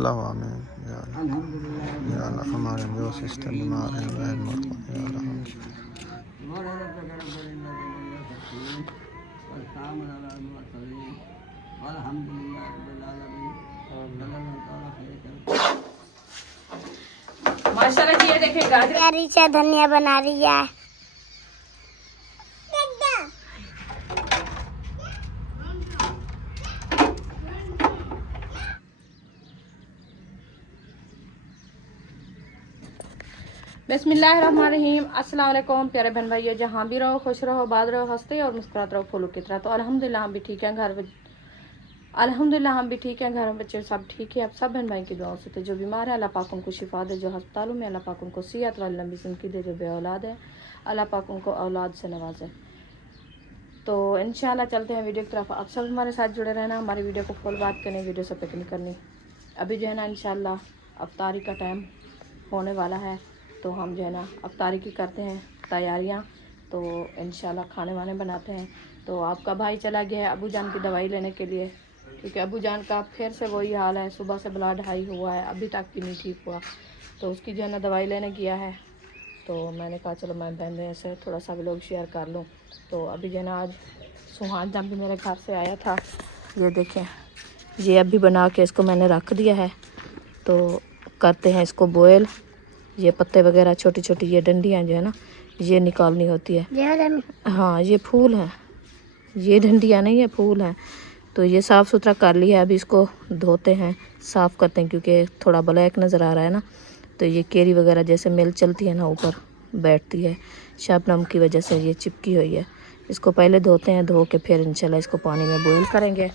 अल्लाह आमीन या अल्लाह हमारे जो सिस्टर बीमार हैं वह मत या अल्लाह माशाल्लाह जी ये देखें गाजर धनिया बना रही है। बिस्मिल्लाहिर्रहमानिर्रहीम। अस्सलाम वालेकुम प्यारे बहन भाइयों, जहाँ भी रहो खुश रहो, आबाद रहो, हंसते और मुस्कुराते रहो फूलों की तरह। तो अल्हम्दुलिल्लाह हम भी ठीक हैं, अल्हम्दुलिल्लाह हम भी ठीक हैं, घर में बच्चे सब ठीक है। अब सब बहन भाई की दुआओं से थे। जो बीमार है अल्लाह पाक उनको शिफा दे, जो अस्पतालों में अल्लाह पाक उनको सेहत वाली लंबी ज़िंदगी दे, जो बे औलाद है अल्लाह पाक उनको औलाद से नवाजे। तो इंशाल्लाह चलते हैं वीडियो की तरफ। आप सब हमारे साथ जुड़े रहना, हमारी वीडियो को फुल बात करनी, वीडियो से पिक नहीं करनी। अभी जो है ना इंशाल्लाह अफ्तारी का टाइम होने वाला है, तो हम जो है ना अफ्तारी की करते हैं तैयारियां। तो इंशाल्लाह खाने वाने बनाते हैं। तो आपका भाई चला गया है अबू जान की दवाई लेने के लिए, क्योंकि अबू जान का फिर से वही हाल है, सुबह से ब्लड हाई हुआ है, अभी तक भी नहीं ठीक हुआ। तो उसकी जो है ना दवाई लेने गया है। तो मैंने कहा चलो मैं बहन से थोड़ा सा व्लॉग शेयर कर लूँ। तो अभी जो है ना आज सुहान जब भी मेरे घर से आया था, ये देखें ये अभी बना के इसको मैंने रख दिया है। तो करते हैं इसको बॉयल। ये पत्ते वगैरह छोटी छोटी ये डंडियाँ जो है ना ये निकालनी होती है। हाँ ये फूल है, ये डंडियाँ नहीं है फूल है। तो ये साफ़ सुथरा कर लिया है, अभी इसको धोते हैं, साफ़ करते हैं, क्योंकि थोड़ा ब्लैक नज़र आ रहा है ना। तो ये केरी वगैरह जैसे मिल चलती है ना ऊपर बैठती है, शबनम की वजह से ये चिपकी हुई है। इसको पहले धोते हैं, धो के फिर इंशाल्लाह इसको पानी में बॉईल करेंगे।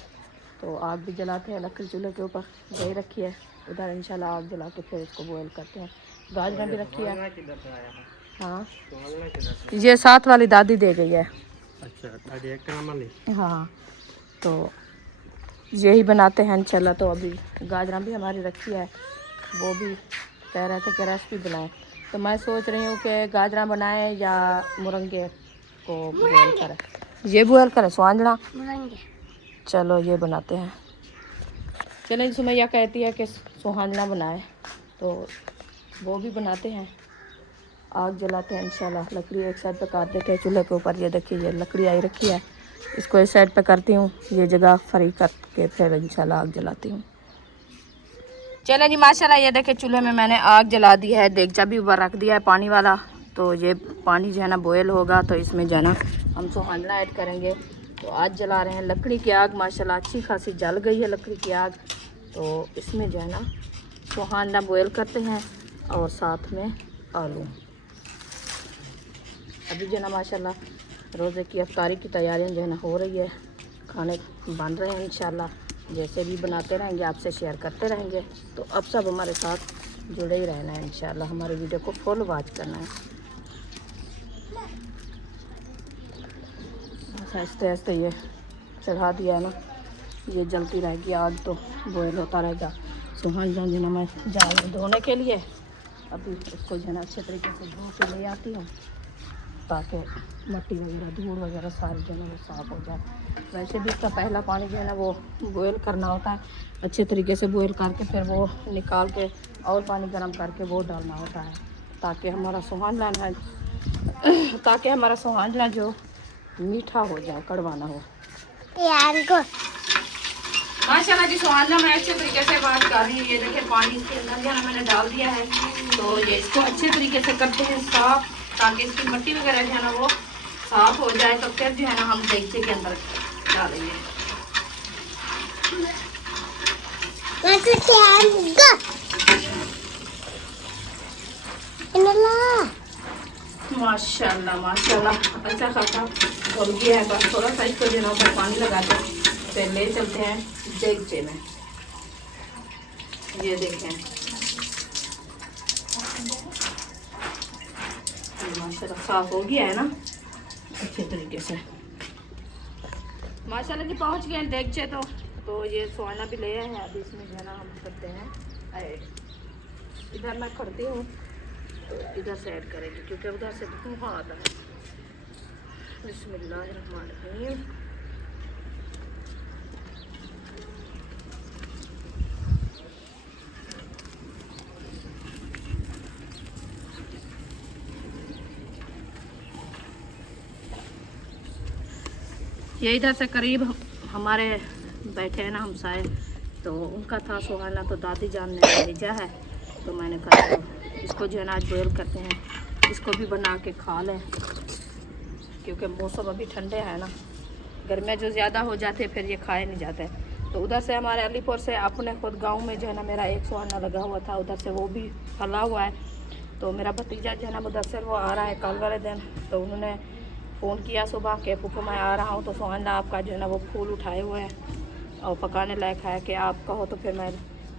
तो आग भी जलाते हैं, लकड़ी चूल्हे के ऊपर गई रखी है, उधर इंशाल्लाह आग जला के फिर इसको बॉईल करते हैं। गाजर भी रखी है। हाँ ये साथ वाली दादी दे गई है। अच्छा हाँ, तो यही बनाते हैं इंशाल्लाह। तो अभी गाजर भी हमारी रखी है, वो भी कह रहे थे कि रेसिपी बनाएं। तो मैं सोच रही हूँ कि गाजर बनाएं या मुरंगे को बॉयल करें। ये बॉयल करें स्वांजना, चलो ये बनाते हैं। चलें सुमैया कहती है कि सुहाजना बनाए, तो वो भी बनाते हैं। आग जलाते हैं इंशाल्लाह, लकड़ी एक साइड पे काट देते हैं चूल्हे के ऊपर। ये देखिए ये लकड़ी आई रखी है, इसको इस साइड पे करती हूँ, ये जगह फ्री करके फिर इंशाल्लाह आग जलाती हूँ। चलें जी माशाल्लाह ये देखिए चूल्हे में मैंने आग जला दी है, देगचा भी ऊपर रख दिया है पानी वाला। तो ये पानी जो है ना बॉयल होगा, तो इसमें जो है ना हम सुहाना ऐड करेंगे। तो आज जला रहे हैं लकड़ी की आग, माशाल्लाह अच्छी खासी जल गई है लकड़ी की आग। तो इसमें जो है ना सुहाना बॉयल करते हैं और साथ में आलू। अभी जो है ना माशाल्लाह रोज़े की अफ्तारी की तैयारियां जो है ना हो रही है, खाने बन रहे हैं इंशाल्लाह। जैसे भी बनाते रहेंगे आपसे शेयर करते रहेंगे। तो अब सब हमारे साथ जुड़े ही रहना है इंशाल्लाह, हमारे वीडियो को फुल वॉच करना है। आहिस्ते आहिस्ते ये चढ़ा दिया है ना, ये जलती रहेगी आग, तो बॉयल होता रहेगा। सुहान जो है ना मैं जा रही हूँ धोने के लिए। अभी इसको जो है ना अच्छे तरीके से धो के ले आती हूँ, ताकि मिट्टी वगैरह धूल वगैरह सारी जो है ना वो साफ़ हो जाए। वैसे भी इसका पहला पानी जो है ना वो बॉयल करना होता है, अच्छे तरीके से बॉयल करके फिर वो निकाल के और पानी गर्म करके वो डालना होता है, ताकि हमारा सुहाना जो मीठा हो जाए, कड़वा ना हो। माशाल्लाह जी सुहाना मैं अच्छे तरीके से बात कर रही हूँ। ये देखिए पानी इसके अंदर जो है मैंने डाल दिया है। तो ये इसको अच्छे तरीके से करते हैं साफ, ताकि इसकी मिट्टी वगैरह जो है ना वो साफ हो जाए। तो फिर जो है ना हम देगचे के अंदर डालेंगे। माशाल्लाह माशाल्लाह अच्छा खासा हो गया है। बस थोड़ा सा इसको जो है ना ऊपर पानी लगा के फिर ले चलते हैं देगचे में। ये देखें माशाल्लाह साफ हो गया है ना अच्छे तरीके से। माशाल्लाह जी पहुंच गए हैं देगचे। तो ये सुहाना भी ले आए हैं। अभी इसमें जो है ना हम करते हैं ऐड। इधर मैं करती हूँ, तो इधर से ऐड करेंगे, क्योंकि उधर से धुआं आता है। बिस्मिल्लाहिर्रहमानिर्रहीम। ये इधर से करीब हमारे बैठे हैं ना हमसाए, तो उनका था सुहाना, तो दादी जान ने भेजा है, तो मैंने कहा तो इसको जो है ना आज बॉयल करते हैं, इसको भी बना के खा लें, क्योंकि मौसम अभी ठंडे है ना, गर्मियाँ जो ज़्यादा हो जाते फिर ये खाए नहीं जाते। तो उधर से हमारे अलीपुर से अपने खुद गांव में जो है ना मेरा एक सुहाना लगा हुआ था, उधर से वो भी फला हुआ है। तो मेरा भतीजा जो है ना मुदस्सिर वो आ रहा है कल वाले दिन, तो उन्होंने फ़ोन किया सुबह के फूफू मैं आ रहा हूँ, तो सुहाना आपका जो है ना वो फूल उठाए हुए हैं और पकाने लायक है कि आप कहो तो फिर मैं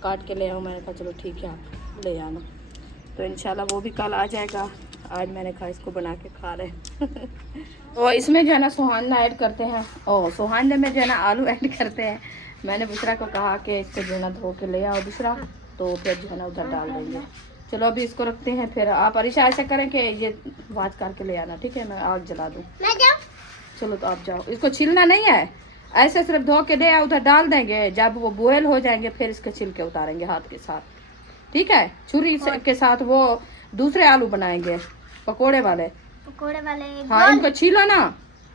काट के ले आऊँ। मैंने कहा चलो ठीक है आप ले आना, तो इंशाल्लाह वो भी कल आ जाएगा। आज मैंने कहा इसको बना के खा रहे तो इसमें जो है ना सुहाना ऐड करते हैं और सुहाने में जो है ना आलू ऐड करते हैं। मैंने बुशरा को कहा कि इसको जो है ना धो के ले आओ दूसरा, तो फिर जो है ना उधर डाल देंगे। चलो अभी इसको रखते हैं, फिर आप अरीशा ऐसा करें कि ये वाज करके ले आना, ठीक है? मैं आग जला दूँ। चलो तो आप जाओ, इसको छीलना नहीं है, ऐसे सिर्फ धो के दे उधर डाल देंगे, जब वो बॉयल हो जाएंगे फिर इसके छिलके उतारेंगे हाथ के साथ, ठीक है? छुरी के साथ वो दूसरे आलू बनाएंगे पकोड़े वाले। हाँ इनको छीलो ना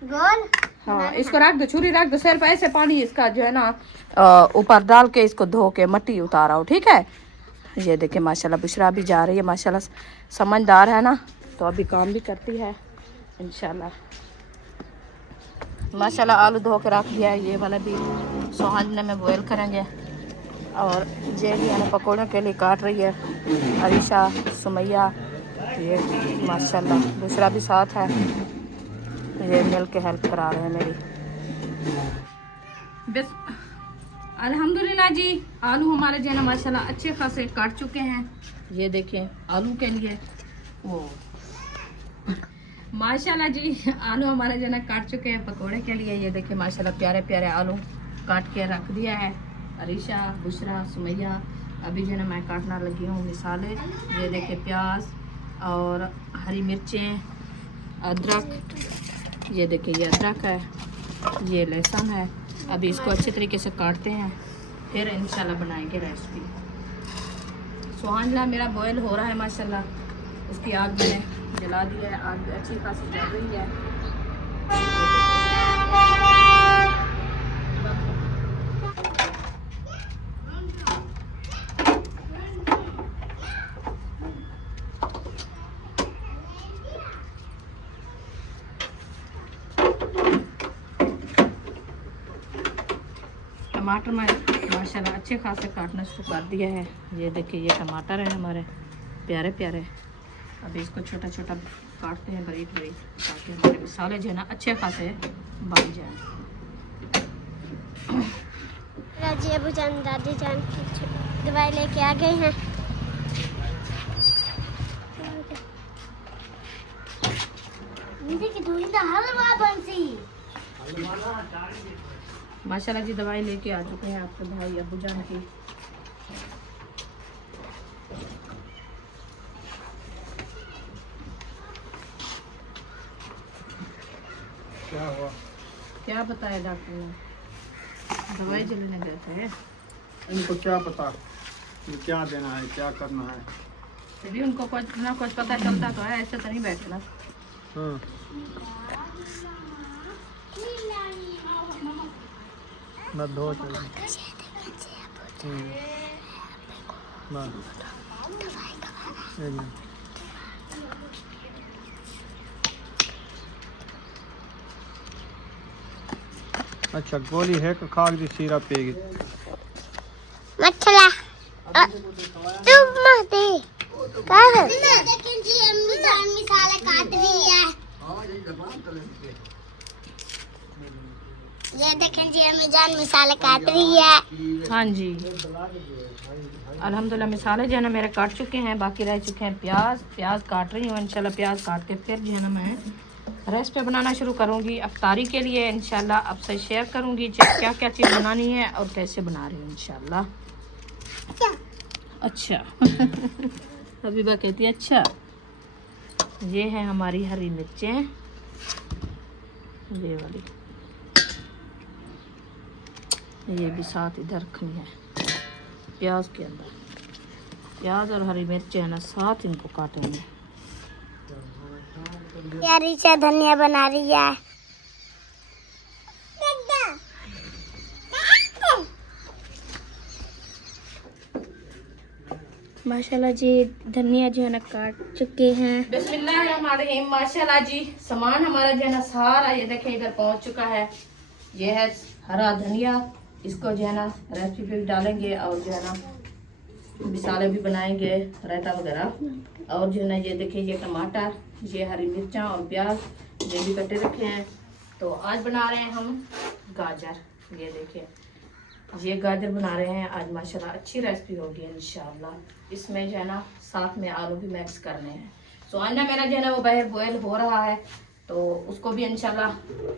गोल, हाँ इसको रख दो, छुरी रख दो, सिर्फ ऐसे पानी इसका जो है ना ऊपर डाल के इसको धो के मट्टी उतारो, ठीक है? ये देखिए माशाल्लाह बुशरा भी जा रही है, माशाल्लाह समझदार है ना, तो अभी काम भी करती है इंशाल्लाह। माशाल्लाह आलू धो के रख दिया है, ये वाला भी सुहाने में बॉयल करेंगे। और ये भी है पकौड़ों के लिए काट रही है अरीशा सुमैया, ये माशाल्लाह दूसरा भी साथ है, ये मिल के हेल्प करा रहे हैं मेरी। बस अल्हम्दुलिल्लाह जी, आलू हमारे जो है ना माशाल्लाह अच्छे खासे काट चुके हैं। ये देखें आलू के लिए वो माशाल्लाह जी आलू हमारे जो है ना काट चुके हैं पकोड़े के लिए। ये देखें माशाल्लाह प्यारे प्यारे आलू काट के रख दिया है अरीशा बुशरा सुमैया। अभी जो है ना मैं काटना लगी हूँ मिसाले। ये देखें प्याज और हरी मिर्चें, अदरक, ये देखिए ये अदरक है, ये लहसुन है। अभी इसको अच्छे तरीके से काटते हैं, फिर इंशाल्लाह बनाएंगे रेसिपी। सुहाना मेरा बॉयल हो रहा है माशाल्लाह, उसकी आग मैंने जला दी है, आग अच्छी खासी जल रही है। टमाटर मैं माशाल्लाह अच्छे खासे काटना शुरू कर दिया है। ये देखिए ये टमाटर है हमारे प्यारे प्यारे। अभी इसको छोटा छोटा काटते हैं बारीक बारीक, ताकि हमारे मसाले जो है ना अच्छे खासे बन जाए। राजी अबू जान दादी जान दवाई लेके आ गए हैं। माशाल्लाह जी दवाई लेके आ चुके हैं आपके भाई अबू जान की। क्या हुआ? क्या बताया डॉक्टर ने? दवाई लेने गए थे। इनको क्या पता कि क्या देना है क्या करना है? तभी उनको कुछ ना कुछ पता चलता तो है, ऐसे तो नहीं बैठना। हाँ ना धो अच्छा गोली है कि खाक दी सीरा पेगी मछला तुम मते कर लेकिन जी अम्मी जान मिसाले काट रही है। ये देखें जी अम्मी जान मिसाले काट रही है। हाँ जी अल्हम्दुलिल्लाह मिसाले जो है ना मेरे काट चुके हैं, बाकी रह चुके हैं प्याज काट रही हूँ। इंशाल्लाह प्याज काट के फिर जो है ना मैं रेसिपी बनाना शुरू करूँगी अफ्तारी के लिए। इंशाल्लाह आपसे शेयर करूँगी क्या क्या चीज़ बनानी है और कैसे बना रही हूँ इंशाल्लाह। अच्छा हबीबा कहती है अच्छा। ये है हमारी हरी मिर्चें, ये वाली, ये भी साथ इधर रखनी है प्याज के अंदर। प्याज और हरी मिर्च है ना साथ इनको काटेंगे। यार इसे धनिया बना रही है। माशाल्लाह जी धनिया जो है ना काट चुके हैं। बिस्मिल्लाहिर्रहमानिर्रहीम। माशाल्लाह जी सामान हमारा जो है ना सारा ये देखें इधर पहुंच चुका है। ये है हरा धनिया, इसको जो है ना रेसिपी पे भी डालेंगे और जो है ना मिसाले भी बनाएंगे, रायता वगैरह। और जो है ना ये देखिए ये टमाटर, ये हरी मिर्चा और प्याज ये भी कटे रखे हैं। तो आज बना रहे हैं हम गाजर। ये देखिए ये गाजर बना रहे हैं आज। माशाल्लाह अच्छी रेसिपी होगी इंशाल्लाह। इसमें जो है ना साथ में आलू भी मिक्स करने हैं। तो अंडा मेरा जो है ना वो बाहर बॉयल हो रहा है, तो उसको भी इंशाल्लाह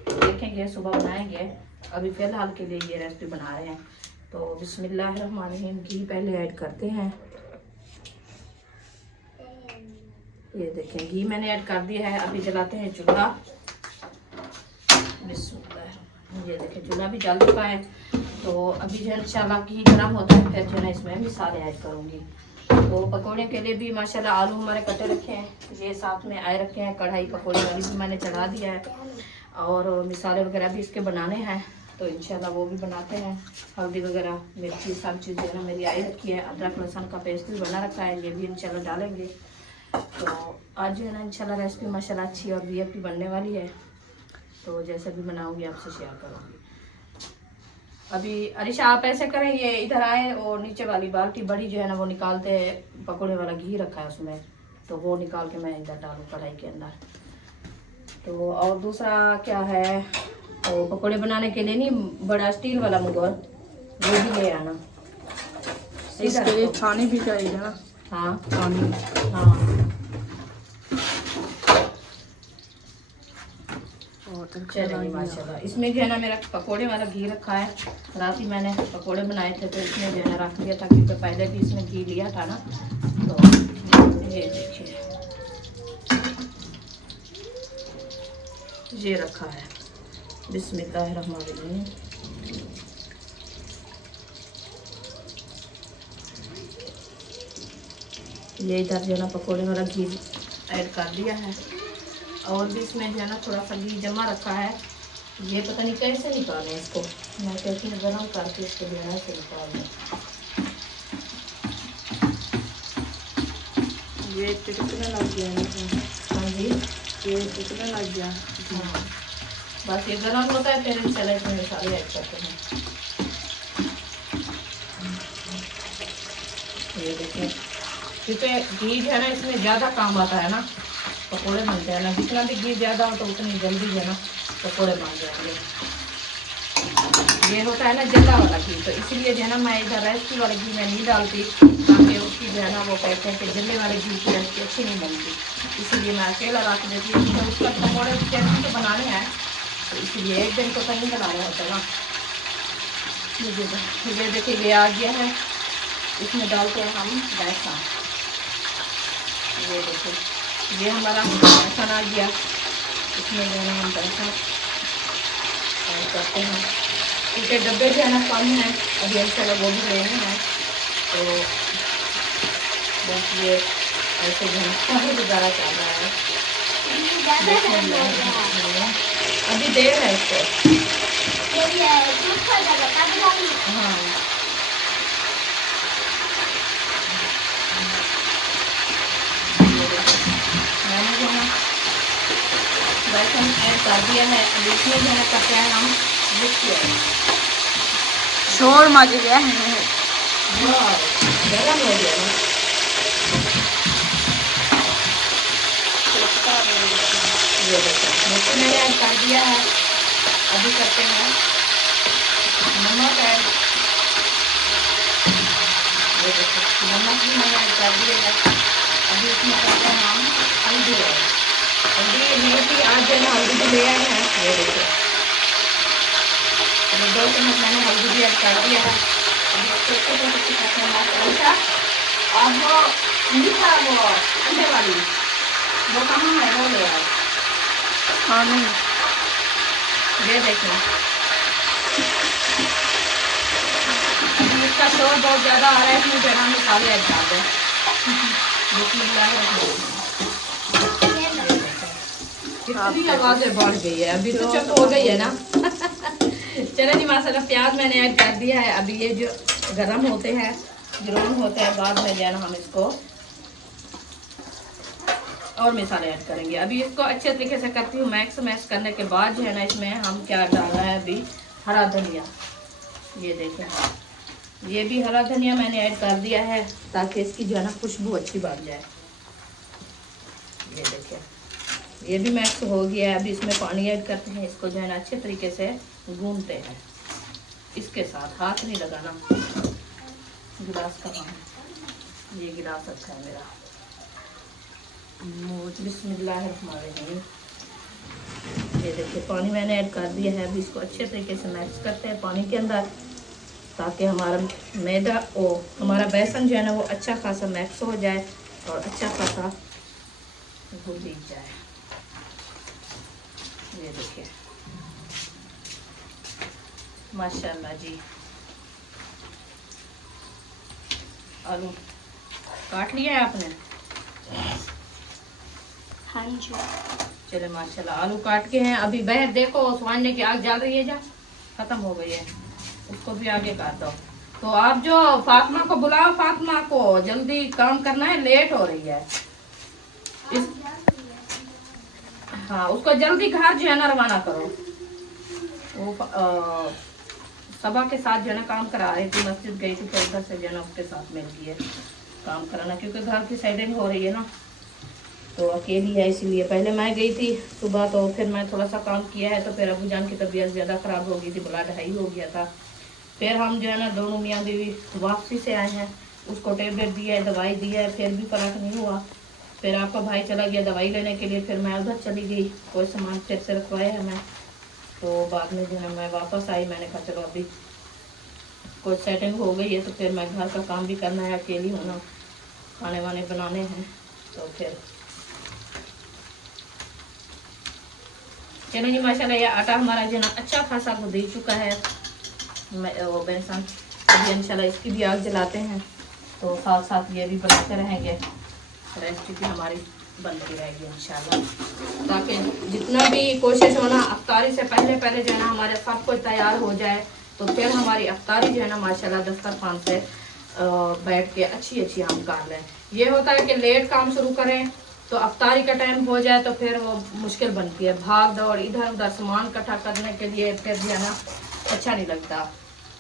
देखेंगे, सुबह बनाएंगे। अभी फ़िलहाल के लिए ये रेसिपी बना रहे हैं। तो बिस्मिल्लाहिर्रहमानिर्रहीम। घी पहले ऐड करते हैं। ये देखें घी मैंने ऐड कर दिया है। अभी जलाते हैं चूल्हा। बिस्मिल्लाह। ये देखें चूल्हा भी जल चुका है। तो अभी जो है इंशाल्लाह घी गर्म होता है, फिर जो है ना इसमें मिसाले ऐड करूँगी। तो पकौड़े के लिए भी माशाल्लाह आलू हमारे कटे रखे हैं, ये साथ में आए रखे हैं। कढ़ाई पकौड़े वाली भी मैंने चढ़ा दिया है और मिसाले वगैरह भी इसके बनाने हैं। तो इंशाल्लाह वो भी बनाते हैं। हल्दी वगैरह मिर्ची सब चीज़ जो है ना मेरी आई रखी है। अदरक लहसुन का पेस्ट भी बना रखा है, ये भी इंशाल्लाह डालेंगे। तो आज जो है ना इंशाल्लाह रेसिपी माशाल्लाह अच्छी और वीआईपी बनने वाली है। तो जैसे भी बनाऊँगी आपसे शेयर करूँगी। अभी अरिशा आप ऐसे करें, ये इधर आए और नीचे वाली बाल्टी बड़ी जो है ना वो निकालते हैं, पकौड़े वाला घी रखा है उसमें, तो वो निकाल के मैं इधर डालूँ कढ़ाई के अंदर। तो और दूसरा क्या है, तो पकौड़े बनाने के लिए नहीं बड़ा स्टील वाला मुगल वो भी ले आना। इसके लिए छानी भी चाहिए ना। हाँ छानी। हाँ चलिए माशाल्लाह। इसमें जो है ना मेरा पकोड़े वाला घी रखा है। रात ही मैंने पकोड़े बनाए थे तो इसमें जो है ना रख दिया था, क्योंकि पहले भी इसमें घी लिया था ना। तो ये देखिए ये रखा है। बिस्मिल्लाहिर्रहमानिर्रहीम। ये इधर जो है ना पकोड़े वाला घी ऐड कर दिया है। और भी इसमें जो है ना थोड़ा सा घी जमा रखा है। ये पता नहीं कैसे निकालें इसको, मैं कहती हूँ गर्म करके इसको जो है से निकाल दें। ये कितना लग गया है? हाँ जी ये कितना लग गया? हाँ बस ये गर्म होता है, फिर इंशाल्लाह इसमें मसाले ऐड करते हैं। ये देखिए क्योंकि घी जो है ना इसमें ज़्यादा काम आता है ना, पकोड़े बनते हैं ना। जितना भी घी ज़्यादा हो तो उतनी जल्दी जो है ना पकोड़े बन जाएंगे। ये होता है ना जल्दा वाला घी, तो इसलिए जो है ना मैं इधर रेसिपी वाले घी में नहीं डालती, ताकि उसकी जो है ना वो कहते हैं कि जल्दे वाले घी की रेसिपी अच्छी नहीं बनती। इसीलिए मैं अकेला रख देती हूँ। तो उसका पकौड़े कैसे तो बनाने हैं, तो इसलिए एक दिन तो कहीं बनाना होता है ना। ये देखिए ये आ गया है। इसमें डालते हैं हम बेसन। ये देखिए ये हमारा बेसन आ गया। इसमें जो है हम बेसन ऐड करते हैं। इनके डब्बे जो है ना कम हैं, अभी इंशाल्लाह वो भी लेने हैं। तो बस ये ऐसे जो है गुजारा चल रहा है। अभी देर है इसको। हाँ मैंने जो है बेसन ऐड कर दिया है। अब इसमें जो है करते हैं हम शोर मच गया है। गरम हो गया ना। ये देखो मिर्च मैंने ऐड कर दिया है। अभी करते हैं नमक ऐड। ये देखो नमक भी मैंने ऐड कर दिया है। अभी इसमें करते हैं हम हल्दी ऐड। हल्दी नहीं थी आज जो है हल्दी भी ले आए हैं। ये देखो 2 चम्मच मैंने हल्दी भी ऐड कर दिया है। अब वो मीठा वो अंडे वाली वो कहाँ है, वो ले आओ। हाँ नहीं ये देखो अभी इसका शोर बहुत ज़्यादा आ रहा है, इसमें जरा मसाले ऐड कर दें। कितनी आवाज़ें बढ़ गई है, अभी तो चुप हो गई है ना। चलो जी माशाल्लाह प्याज मैंने ऐड कर दिया है। अभी ये जो गरम होते हैं ग्राउंड होते हैं, बाद में जो है ना हम इसको और मसाले ऐड करेंगे। अभी इसको अच्छे तरीके से करती हूँ। मैक्स करने के बाद जो है ना इसमें हम क्या डालना है, अभी हरा धनिया। ये देखें, ये भी हरा धनिया मैंने ऐड कर दिया है ताकि इसकी जो है ना खुशबू अच्छी बन जाए। ये देखें, ये भी मैक्स हो गया है। अभी इसमें पानी ऐड करते हैं, इसको जो है ना अच्छे तरीके से गूंथते हैं। इसके साथ हाथ नहीं लगाना, गिलास का पानी। ये गिलास अच्छा है मेरा। बिस्मिल्लाहिर्रहमानिर्रहीम। ये देखिए पानी मैंने ऐड कर दिया है। अभी इसको अच्छे तरीके से मिक्स करते हैं पानी के अंदर, ताकि हमारा मैदा और हमारा बेसन जो है ना वो अच्छा खासा मिक्स हो जाए और अच्छा खासा घुल जाए। ये देखिए माशाल्लाह जी। आलू काट लिया है आपने? हाँ जी। चले माशाल्लाह, आलू काट के हैं। अभी बहर देखो सुहाने की आग जल रही है, जा खत्म हो गई है, उसको भी आगे काट दो। तो आप जो फातिमा को बुलाओ, फातिमा को जल्दी काम करना है, लेट हो रही है। हाँ, उसको जल्दी घर जो है ना रवाना करो। वो सबा के साथ जो है ना काम करा रही थी, मस्जिद गई थी, फिर उधर से जो है ना उसके साथ मिल गई है काम कराना, क्योंकि घर की साइडिंग हो रही है ना, तो अकेली है इसीलिए। पहले मैं गई थी सुबह, तो फिर मैं थोड़ा सा काम किया है, तो फिर अबू जान की तबीयत ज़्यादा ख़राब हो गई थी, ब्लड हाई हो गया था। फिर हम जो है ना दोनों मियाँ बीवी वापसी से आए हैं, उसको टेबलेट दिया है, दवाई दी है, फिर भी फ़र्क नहीं हुआ। फिर आपका भाई चला गया दवाई लेने के लिए, फिर मैं उधर चली गई, कोई सामान फिर से रखवाया है मैं। तो बाद में जो है मैं वापस आई, मैंने कहा चलो अभी कोई सेटिंग हो गई है, तो फिर मैं घर का काम भी करना है, अकेली हूँ ना, खाने वाने बनाने हैं। तो फिर चलो जी माशाल्लाह, ये आटा हमारा जो है ना अच्छा खासा भुन चुका है वो बेसन। अभी इंशाल्लाह इसकी भी आग जलाते हैं, तो साथ साथ ये भी बनाते रहेंगे, रेसिपी हमारी बनती रहेगी इंशाल्लाह। ताकि जितना भी कोशिश हो ना अफ्तारी से पहले पहले जो है ना हमारे सब कुछ तैयार हो जाए, तो फिर हमारी अफ्तारी जो है ना माशाल्लाह दस्तरखान से बैठ के अच्छी हम कर लें। ये होता है कि लेट काम शुरू करें तो अफ्तारी का टाइम हो जाए, तो फिर वो मुश्किल बनती है, भाग दौड़ इधर उधर सामान इकट्ठा करने के लिए, फिर जो है ना अच्छा नहीं लगता।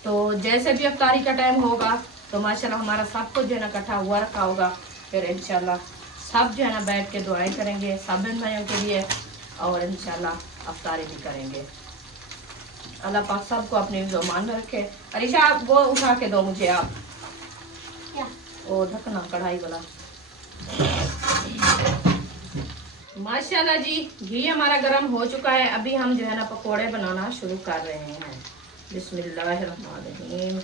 तो जैसे भी अफ्तारी का टाइम होगा तो माशाल्लाह हमारा सब कुछ जो है ना इकट्ठा हुआ रखा होगा, फिर इंशाल्लाह सब जो है ना बैठ के दुआएं करेंगे सब बहन भाइयों के लिए, और इंशाल्लाह अफ्तारी भी करेंगे। अल्लाह पाक सबको अपने ज़ुबान में रखे। अरीशा वो उठा के दो मुझे आप, क्या? वो ढकना कढ़ाई वाला। माशाल्लाह जी, घी हमारा गर्म हो चुका है। अभी हम जो है ना पकोड़े बनाना शुरू कर रहे हैं। बिस्मिल्लाहिर्रहमानिर्रहीम।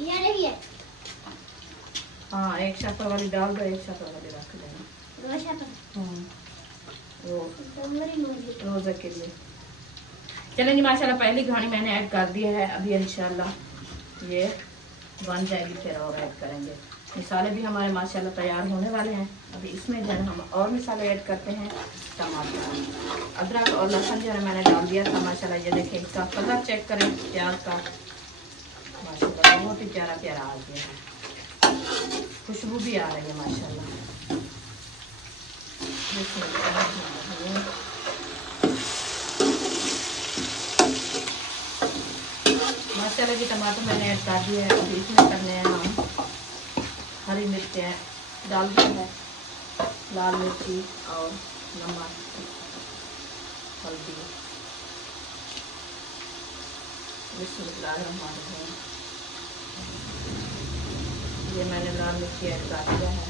ये रही है। हाँ, एक शक्कर वाली डाल दो, एक शक्कर वाली रख देना। रोशा पर वो मेरी मर्जी। रोज़ा के लिए। चलें जी माशाल्लाह, पहली घानी मैंने ऐड कर दी है। अभी इंशाल्लाह ये बन जाएगी, फिर और ऐड करेंगे। मसाले भी हमारे माशाल्लाह तैयार होने वाले हैं। अभी इसमें जो है हम और मसाले ऐड करते हैं। टमाटर, अदरक और लहसुन जो है मैंने डाल दिया था माशाल्लाह। ये देखिए इसका कलर चेक करें प्याज का, माशाल्लाह बहुत ही प्यारा प्यारा आ गया है, खुशबू भी आ रही है माशाल्लाह। माशाल्लाह जी टमाटर मैंने ऐड कर दिया है। अभी इसमें करने हैं हम हरी मिर्चें डाल दी है, लाल मिर्ची और नमक, हल्दी। बिस्मिल्लाहिर्रहमानिर्रहीम। ये मैंने लाल मिर्ची ऐड कर दिया है।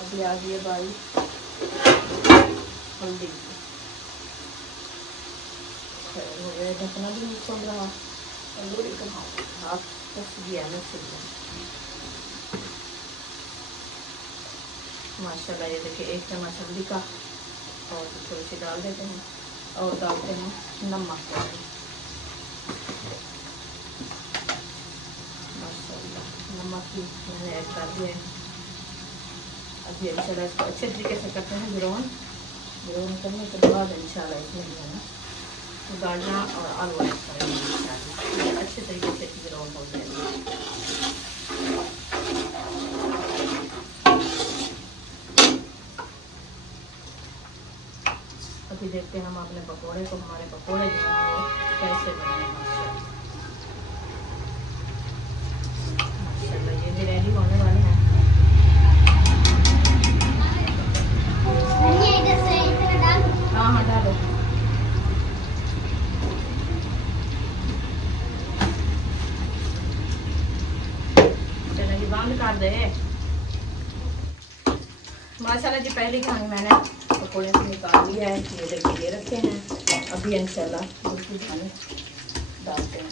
अभी आ गई बारी हल्दी, हो गया, ढकना भी नहीं खोल रहा। तंदूरी कहाँ हाथ फंस गया ना छिलका। माशाल्लाह ये देखिए 1 चम्मच हल्दी का और थोड़ी सी डाल देते हैं और डालते हैं नमक। माशाल्लाह नमक भी मैंने ऐड कर दिया है। अभी इंशाल्लाह इसको अच्छे तरीके से करते हैं ग्राउंड करने के बाद इंशाल्लाह इसमें जो है ना गाजरा और आलू ऐड करेंगे इंशाल्लाह अच्छे तरीके से ग्राउंड हो जाएगा। अभी देखते हैं हम अपने पकोड़े को, हमारे पकोड़े जो हैं वो कैसे बने। माशाल्लाह ये भी रेडी होने वाले हैं। हाँ हाँ डालो। चलो जी बंद कर दे। माशाल्लाह जी पहली कहानी मैंने पकौड़े से निकाल लिया है, ये देखिए ये रखे हैं। अभी इंशाल्लाह दूसरी कहानी डालते हैं।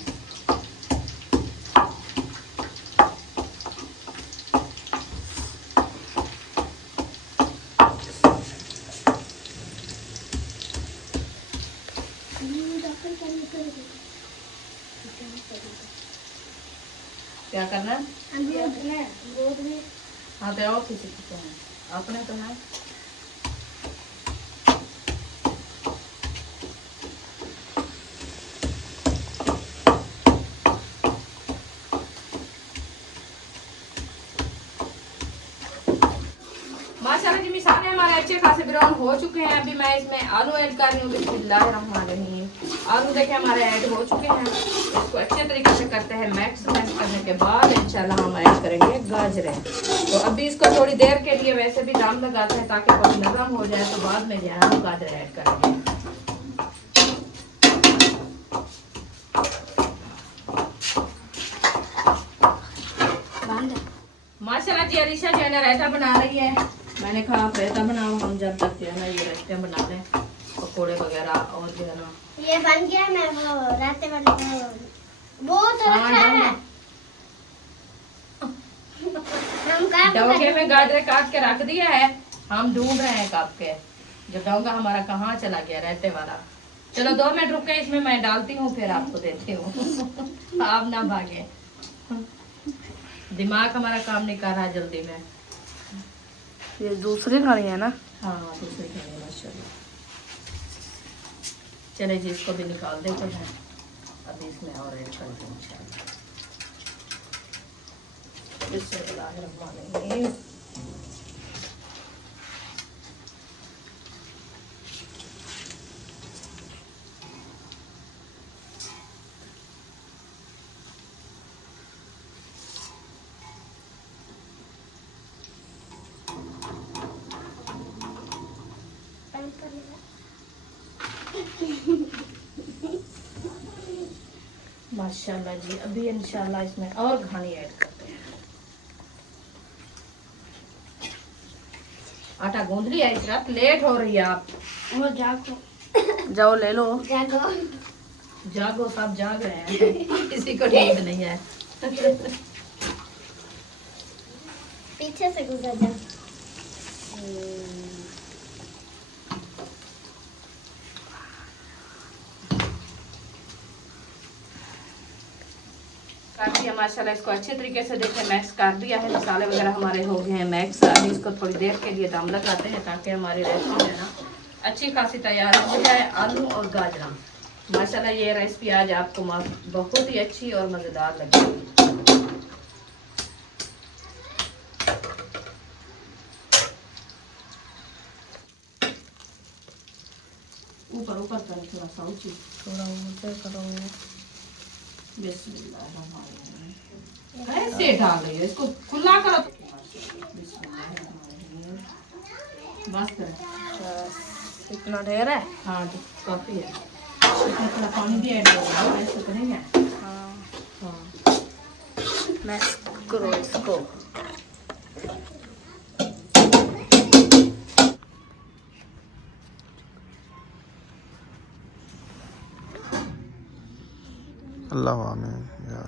क्या करना है? हाँ तो और किसी को है अपने तो है। माशाल्लाह जी मिसाले हमारे अच्छे खासे ब्राउन हो चुके हैं। अभी मैं इसमें आलू ऐड कर रही हूँ। बिस्मिल्लाहिर्रहमानिर्रहीम। आलू देखे हमारे ऐड हो चुके हैं। इसको अच्छे तरीके से करते हैं मैक्स करने के बाद इंशाल्लाह हम ऐड करेंगे गाजरें। तो अभी इसको थोड़ी देर के लिए वैसे भी दम लगाते हैं ताकि थोड़ी नरम हो जाए, तो बाद में जो है हम गाजर ऐड करेंगे। माशाल्लाह जी अरीशा जो है ना रायता बना रही है। मैंने कहा आप रायता बनाओ, हम जब तक जो है ना ये रायते बना लें पकौड़े वगैरह और जो है ना ये बन गया। मैं वो रायते वाले वो तो रखा है। हम डोंगे में गाजर काट के रख दिया है। हम ढूंढ रहे हैं कब के जो डोंगा हमारा कहाँ चला गया रायते वाला। चलो 2 मिनट रुक के इसमें मैं डालती हूँ फिर आपको देती हूँ। आप ना भागे, दिमाग हमारा काम नहीं कर रहा जल्दी में। ये दूसरी खानी है ना? हाँ दूसरी खानी माशाल्लाह। चले जी इसको भी निकाल देते हैं। अभी इसमें और ऐड कर दें इंशाल्लाह। बिस्मिल्लाहिर्रहमानिर्रहीम। माशाल्लाह जी अभी इंशाल्लाह इसमें और घानी ऐड करते हैं। आटा गूंद लिया, इस रात लेट हो रही है आप। वो जागो जाओ ले लो। जागो जागो, सब जाग रहे हैं। किसी को नींद नहीं है। पीछे से गुजर जा। कर दिया माशाल्लाह। इसको अच्छे तरीके से देखिए मैक्स कर दिया है। मसाले वगैरह हमारे हो गए हैं मैक्स। अभी इसको थोड़ी देर के लिए दम लगाते हैं ताकि हमारी रेसिपी है ना अच्छी खासी तैयार हो जाए। आलू और गाजरा माशाल्लाह ये रेसिपी आज आपको बहुत ही अच्छी और मज़ेदार लगेगी। ऊपर ऊपर करें थोड़ा सा ऊँची, थोड़ा ऊपर करो। बिस्मिल्लाहिर्रहमानिर्रहीम। ऐसे डाल रही है, इसको खुला करो। बस कर। बस इतना ढेर है। हाँ तो काफ़ी है। इसमें थोड़ा पानी भी ऐड होगा, ऐसे तो नहीं है। हाँ हाँ मैक्स करो इसको। अल्लाह आमीन या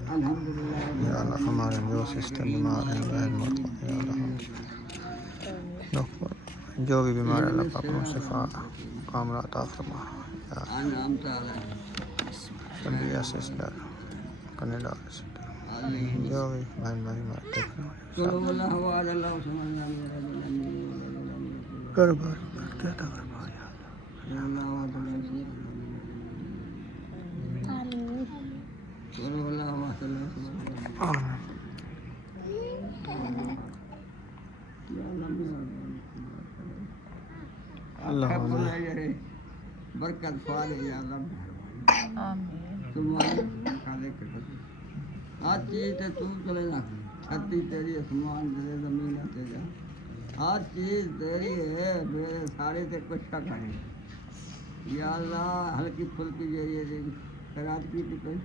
अल्लाह हमारे जो सिस्टर बीमार हैं बहन जो भी बीमार है अल्लाह पाक को शिफा कामरात अता फरमा या संबिया सिस्टर कनाडा सिस्टर जो भी बहन भाई मरते कर बार क्या था कर बार अल्लाह बरकत फाले या अल्लाह आज चीज ते तू चले ना छत्ती तेरी आसमान तेरे जमीन तेरा आज चीज तेरी है मेरे सारे ते कुछ का है या अल्लाह हल्की फुल्की जरिए दे खराब की कोई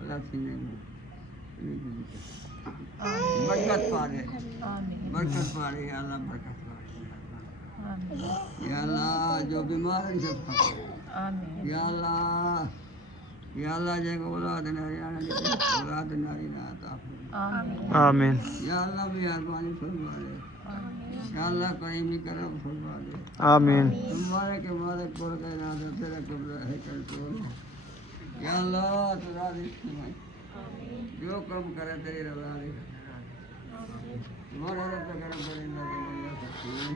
अल्लाह सीने में बरकत पाले या अल्लाह बरकत पाले या अल्लाह जो बीमार है सब या अल्लाह जय औलाद नारी ना अता आमीन या अल्लाह मेहरबानी फरमा दे या अल्लाह करीमी करम फरमा दे आमीन तुम्हारे के मालिक बोल के ना दे तेरा कब्र है कर तो या अल्लाह तेरा रिश्त में जो कर्म करे तेरी रजा दे तुम्हारे रब का करम करे ना दुनिया सकती है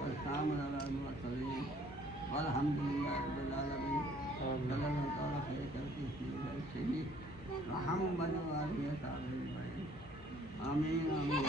और सामने अल्लाह सलीम अल्हम्दुलिल्लाह रब्बिल आलमीन अल्लाह ताला खैर करती है रहम बनो आलिया साबिर आमीन आमीन